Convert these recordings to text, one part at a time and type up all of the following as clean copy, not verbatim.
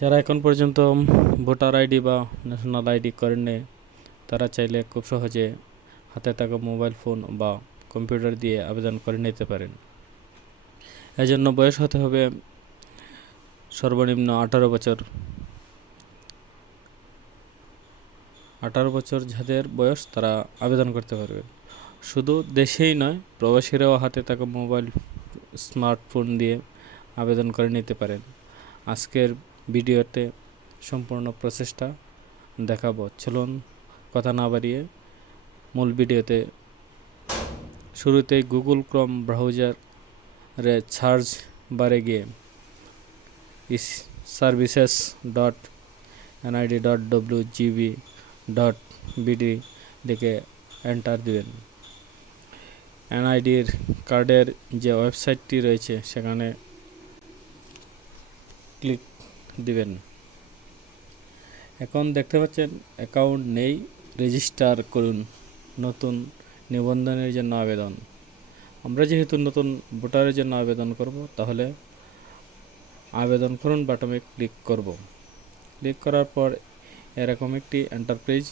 যারা এখন পর্যন্ত ভোটার আইডি বা ন্যাশনাল আইডি করেননি তারা চাইলে খুব সহজে হাতে থাকা মোবাইল ফোন বা কম্পিউটার দিয়ে আবেদন করে নিতে পারেন। এজন্য বয়স হতে হবে সর্বনিম্ন 18 বছর। 18 বছর যাদের বয়স তারা আবেদন করতে পারবে। শুধু দেশেই নয়, প্রবাসীরাও হাতে থাকা মোবাইল স্মার্টফোন দিয়ে আবেদন করে নিতে পারেন। আজকের ভিডিওতে সম্পূর্ণ প্রসেসটা দেখাবো। চলুন কথা না বাড়িয়ে মূল ভিডিওতে শুরুতেই গুগল ক্রোম ব্রাউজারে সার্চ বারে গিয়ে services.nid.wgb.bd লিখে এন্টার দিবেন। এনআইডির কার্ডের যে ওয়েবসাইটটি রয়েছে সেখানে ক্লিক দিবেন। এখন দেখতে পাচ্ছেন অ্যাকাউন্ট নেই, রেজিস্টার করুন, নতুন নিবন্ধনের জন্য আবেদন। আমরা যেহেতু নতুন ভোটারের জন্য আবেদন করব, তাহলে আবেদন করুন বাটনে ক্লিক করব। ক্লিক করার পর এরকম একটি এন্টারপ্রাইজ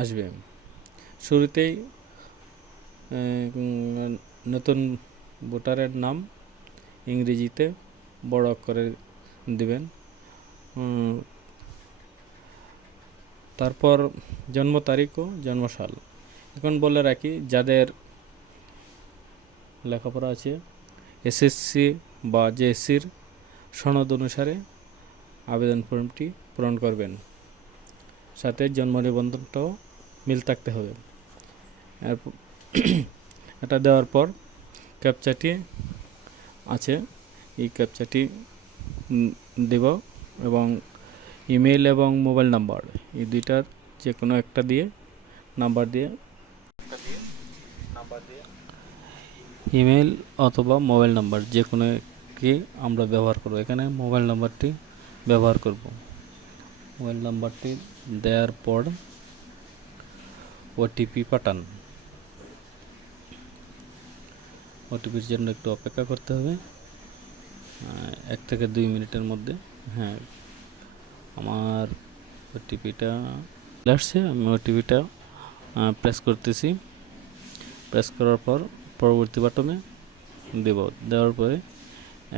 আসবে। শুরুতেই নতুন ভোটারের নাম ইংরেজিতে বড় অক্ষরে দিবেন। তারপর জন্ম তারিখ ও জন্মসাল। এখন বলে রাখি, যাদের লেখাপড়া আছে এসএসসি বা জেএসসির সনদ অনুসারে আবেদন ফর্মটি পূরণ করবেন। সাথে জন্ম নিবন্ধনটাও মিল থাকতে হবে। এটা দেওয়ার পর ক্যাপচাটি আছে, এই ক্যাপচাটি দেব এবং ইমেল এবং মোবাইল নাম্বার, এই দুইটার যে কোনো একটা দিয়ে নাম্বার দিয়ে ইমেল অথবা মোবাইল নাম্বার যে কোনো একটি আমরা ব্যবহার করব। এখানে মোবাইল নাম্বারটি ব্যবহার করব। মোবাইল নাম্বারটি দেওয়ার পর ওটিপি পাঠান। ওটিপির জন্য একটু অপেক্ষা করতে হবে, 1 থেকে 2 মিনিটের মধ্যে। হ্যাঁ, আমার ওটিপিটা আসছে, আমি ওটিপিটা প্রেস করতেছি। প্রেস করার পর পরবর্তী বাটনে দেব। দেওয়ার পরে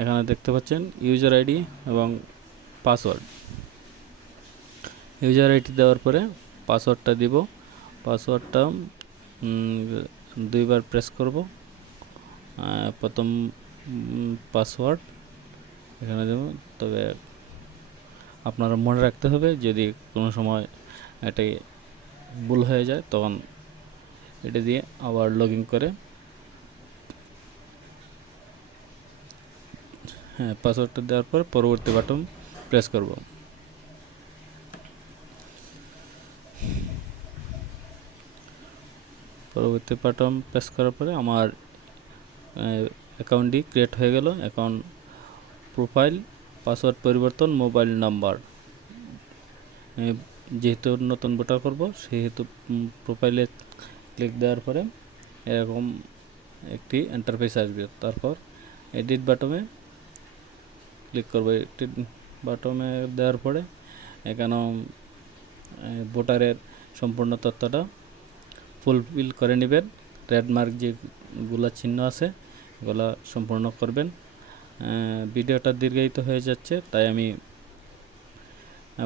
এখানে দেখতে পাচ্ছেন ইউজার আইডি এবং পাসওয়ার্ড। ইউজার আইডি দেওয়ার পরে পাসওয়ার্ডটা দিব। পাসওয়ার্ডটা 2 বার প্রেস করব। প্রথম পাসওয়ার্ড এখানে দেব। তবে আপনারা মনে রাখতে হবে, যদি কোনো সময় এটাই ভুল হয়ে যায় তখন এটা দিয়ে আবার লগ ইন করে পাসওয়ার্ডটা দেওয়ার পর পরবর্তী বাটন প্রেস করব। পরবর্তী বাটন প্রেস করার পরে আমার অ্যাকাউন্টটি ক্রিয়েট হয়ে গেল। এখন প্রোফাইল, পাসওয়ার্ড পরিবর্তন, মোবাইল নাম্বার। যেহেতু নতুন ভোটার করব সেহেতু প্রোফাইলে ক্লিক দেওয়ার পরে এরকম একটি ইন্টারফেস আসবে। তারপর এডিট বাটনে ক্লিক করব। এডিট বাটনে দেওয়ার পরে এখানে ভোটারের সম্পূর্ণ তথ্যটা ফুলফিল করে নেবেন। রেড মার্ক যেগুলো চিহ্ন আছে এগুলো সম্পূর্ণ করবেন। ভিডিওটা দীর্ঘায়িত হয়ে যাচ্ছে, তাই আমি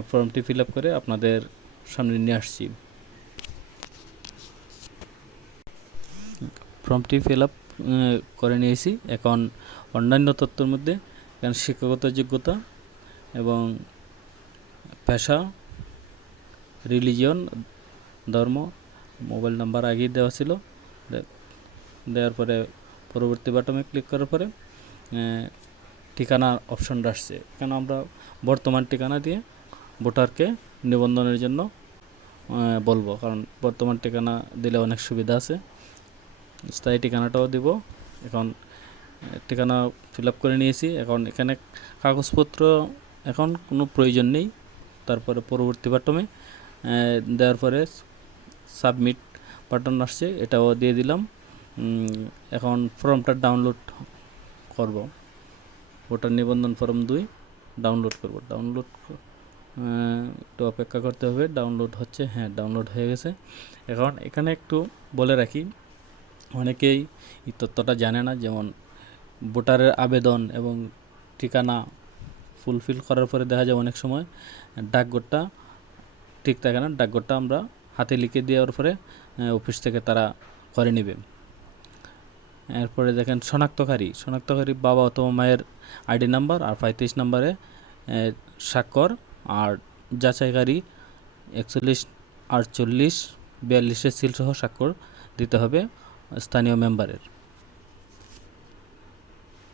ফর্মটি ফিল আপ করে আপনাদের সামনে নিয়ে আসছি। ফর্মটি ফিল আপ করে নিয়েছি। এখন অন্যান্য তথ্যের মধ্যে এখানে শিক্ষাগত যোগ্যতা এবং পেশা, রিলিজিয়ন, ধর্ম, মোবাইল নাম্বার আগেই দেওয়া ছিল। দেওয়ার পরে পরবর্তী বাটনে ক্লিক করার পরে ঠিকানা অপশনটা আসছে। এখানে আমরা বর্তমান ঠিকানা দিয়ে ভোটারকে নিবন্ধনের জন্য বলবো, কারণ বর্তমান ঠিকানা দিলে অনেক সুবিধা আছে। স্থায়ী ঠিকানাটাও দিব। এখন ঠিকানা ফিল আপ করে নিয়েছি। এখন এখানে কাগজপত্র এখন কোনো প্রয়োজন নেই। তারপরে পরবর্তী বাটনে দেওয়ার পরে সাবমিট বাটন আসছে, এটাও দিয়ে দিলাম। এখন ফর্মটা ডাউনলোড করব। ভোটার নিবন্ধন ফর্ম 2 ডাউনলোড করব। একটু অপেক্ষা করতে হবে, ডাউনলোড হচ্ছে। হ্যাঁ, ডাউনলোড হয়ে গেছে। এখন এখানে একটু বলে রাখি, অনেকেই এই তথ্যটা জানে না, যেমন ভোটারের আবেদন এবং ঠিকানা ফুলফিল করার পরে দেখা যায় অনেক সময় ডাকঘরটা ঠিক থাকে না। ডাকঘরটা আমরা হাতে লিখে দেওয়ার পরে অফিস থেকে তারা করে নেবে। এরপরে দেখেন শনাক্তকারী বাবা অথবা মায়ের আইডি নাম্বার আর 35 নম্বরে স্বাক্ষর, আর যাচাইকারী 41, 48, 42 সিল সহ স্বাক্ষর দিতে হবে স্থানীয় মেম্বারের।